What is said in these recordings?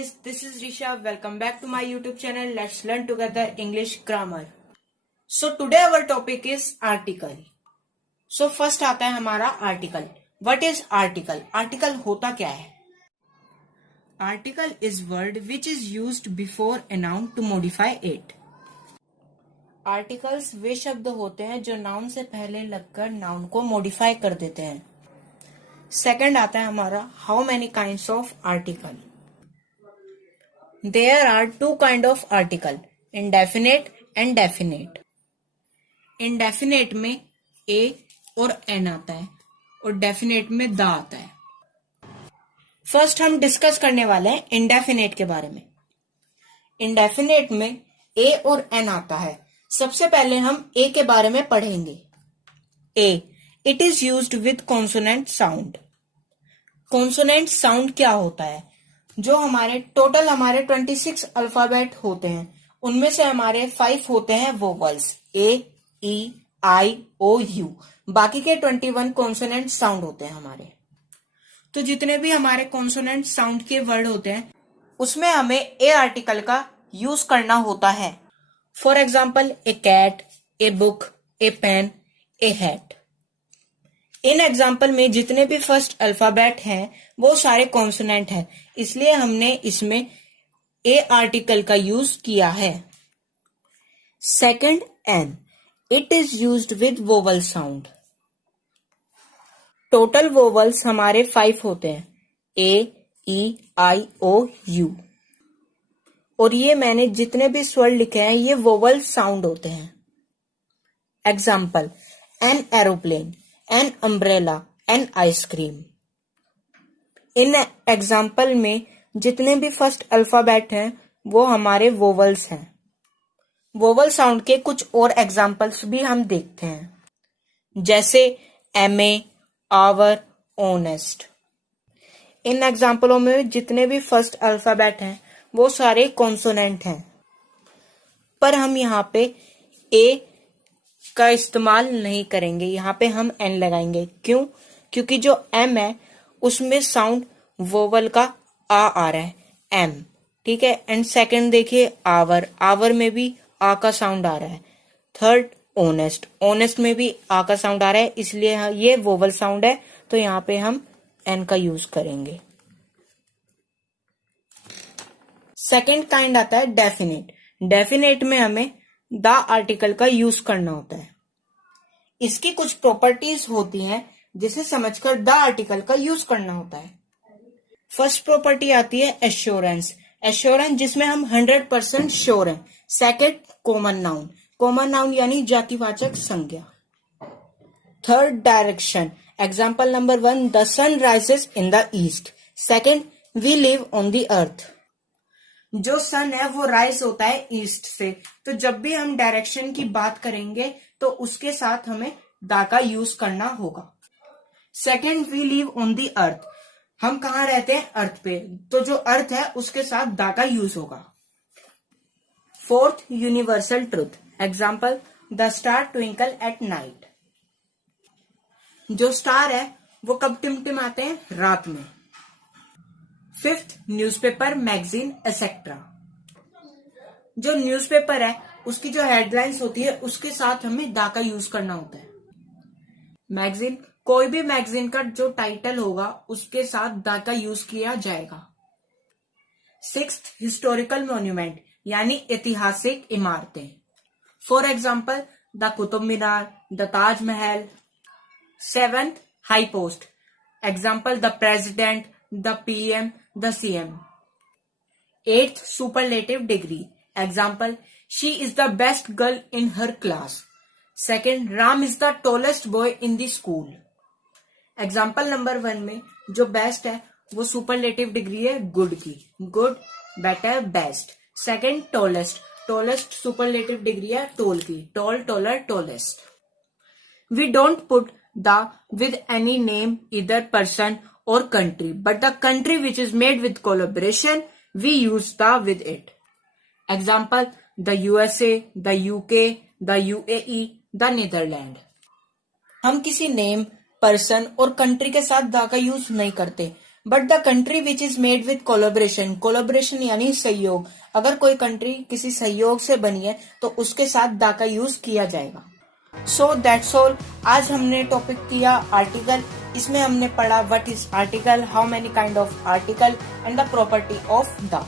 guys, this is Risha. Welcome back to my YouTube channel. Let's learn together English grammar. So today our topic is article. So first आता है हमारा article. What is article? Article होता क्या है? Article is word which is used before a noun to modify it. Articles वे शब्द होते हैं जो noun से पहले लगकर noun को modify कर देते हैं. Second आता है हमारा how many kinds of article. There are two kind of article, indefinite and definite. Indefinite में a और n आता है और definite में द आता है. फर्स्ट हम डिस्कस करने वाले हैं indefinite के बारे में. Indefinite में a और n आता है. सबसे पहले हम a के बारे में पढ़ेंगे. A, it is used with consonant sound. Consonant sound क्या होता है? जो हमारे 26 अल्फाबेट होते हैं उनमें से हमारे 5 होते हैं vowels A, E, I, O, you. बाकी के 21 कॉन्सोनेंट साउंड होते हैं हमारे. तो जितने भी हमारे कॉन्सोनेंट साउंड के वर्ड होते हैं उसमें हमें ए आर्टिकल का यूज करना होता है. For example a cat, a book, a pen, a hat. इन एग्जाम्पल में जितने भी फर्स्ट अल्फाबेट हैं वो सारे कॉन्सोनेंट हैं, इसलिए हमने इसमें ए आर्टिकल का यूज किया है. Second an, it is used with vowel sound. Total vowels हमारे 5 होते हैं ए, ई, आई, ओ, यू. और ये मैंने जितने भी स्वर लिखे हैं ये वोवल साउंड होते हैं. Example an aeroplane, an umbrella, an ice cream. In example में जितने भी फर्स्ट अल्फाबेट हैं वो हमारे वोवल्स हैं. वोवल साउंड के कुछ और एग्जाम्पल्स भी हम देखते हैं, जैसे एमए, आवर, ऑनेस्ट. इन एग्जाम्पलों में जितने भी फर्स्ट अल्फाबेट हैं वो सारे कॉन्सोनेंट हैं, पर हम यहाँ पे ए का इस्तेमाल नहीं करेंगे. यहाँ पे हम एन लगाएंगे. क्यों? क्योंकि जो एम है उसमें साउंड वोवल का आ रहा है, एम. ठीक है. एंड सेकंड देखिए आवर, आवर में भी आ का साउंड आ रहा है. थर्ड ऑनेस्ट, ऑनेस्ट में भी आ का साउंड आ रहा है, इसलिए ये वोवल साउंड है, तो यहाँ पे हम एन का यूज करेंगे. सेकंड काइंड आता है डेफिनेट. डेफिनेट में हमें द आर्टिकल का यूज करना होता है. इसकी कुछ प्रॉपर्टीज होती हैं जिसे समझकर द आर्टिकल का यूज करना होता है. फर्स्ट प्रॉपर्टी आती है एश्योरेंस. एश्योरेंस जिसमें हम 100% श्योर हैं. Second common noun. Common noun यानी जातिवाचक संज्ञा. Third direction. Example number 1, the sun rises in the east. Second, we live on the earth. जो सन है वो राइज होता है ईस्ट से, तो जब भी हम डायरेक्शन की बात करेंगे तो उसके साथ हमें द का यूज करना होगा. Second, we live on the earth. हम कहाँ रहते हैं? अर्थ पे, तो जो अर्थ है उसके साथ द का यूज होगा. Fourth, universal truth. Example the star twinkle at night. जो स्टार है वो कब टिमटिमाते हैं? रात में. Fifth, newspaper, magazine etcetera. जो न्यूज़पेपर है उसकी जो हेडलाइंस होती है उसके साथ हमें द का यूज करना होता है. मैगजीन, कोई भी मैगजीन का जो टाइटल होगा उसके साथ द का यूज किया जाएगा. सिक्स्थ, हिस्टोरिकल मॉन्यूमेंट यानी ऐतिहासिक इमारतें. For example the Qutub Minar, the Taj Mahal. Seventh, high post. Example the president, the PM, the CM. Eighth, superlative degree. Example she is the best girl in her class. Second, Ram is the tallest boy in the school. Example number 1 में जो best है वो superlative degree है good की. Good, better, best. Second, tallest. Tallest superlative degree है tall की. Tall, taller, tallest. We don't put the with any name, इधर person or country, but the country which is made with collaboration we use the with it. Example the USA, the UK, the UAE, the Netherlands. हम किसी name, person और country के साथ the का use नहीं करते, but the country which is made with collaboration, collaboration यानी सहयोग, अगर कोई कंट्री किसी सहयोग से बनी है तो उसके साथ द का यूज किया जाएगा। So that's all. आज हमने टॉपिक किया आर्टिकल। इसमें हमने पढ़ा what is article, how many kind of article and the property of the.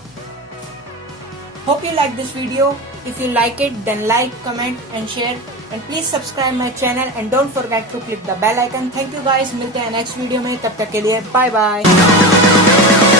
Hope you like this video. If you like it, then like, comment and share. And please subscribe my channel and don't forget to click the bell icon. Thank you guys. मिलते हैं next video में, तब तक के लिए bye bye.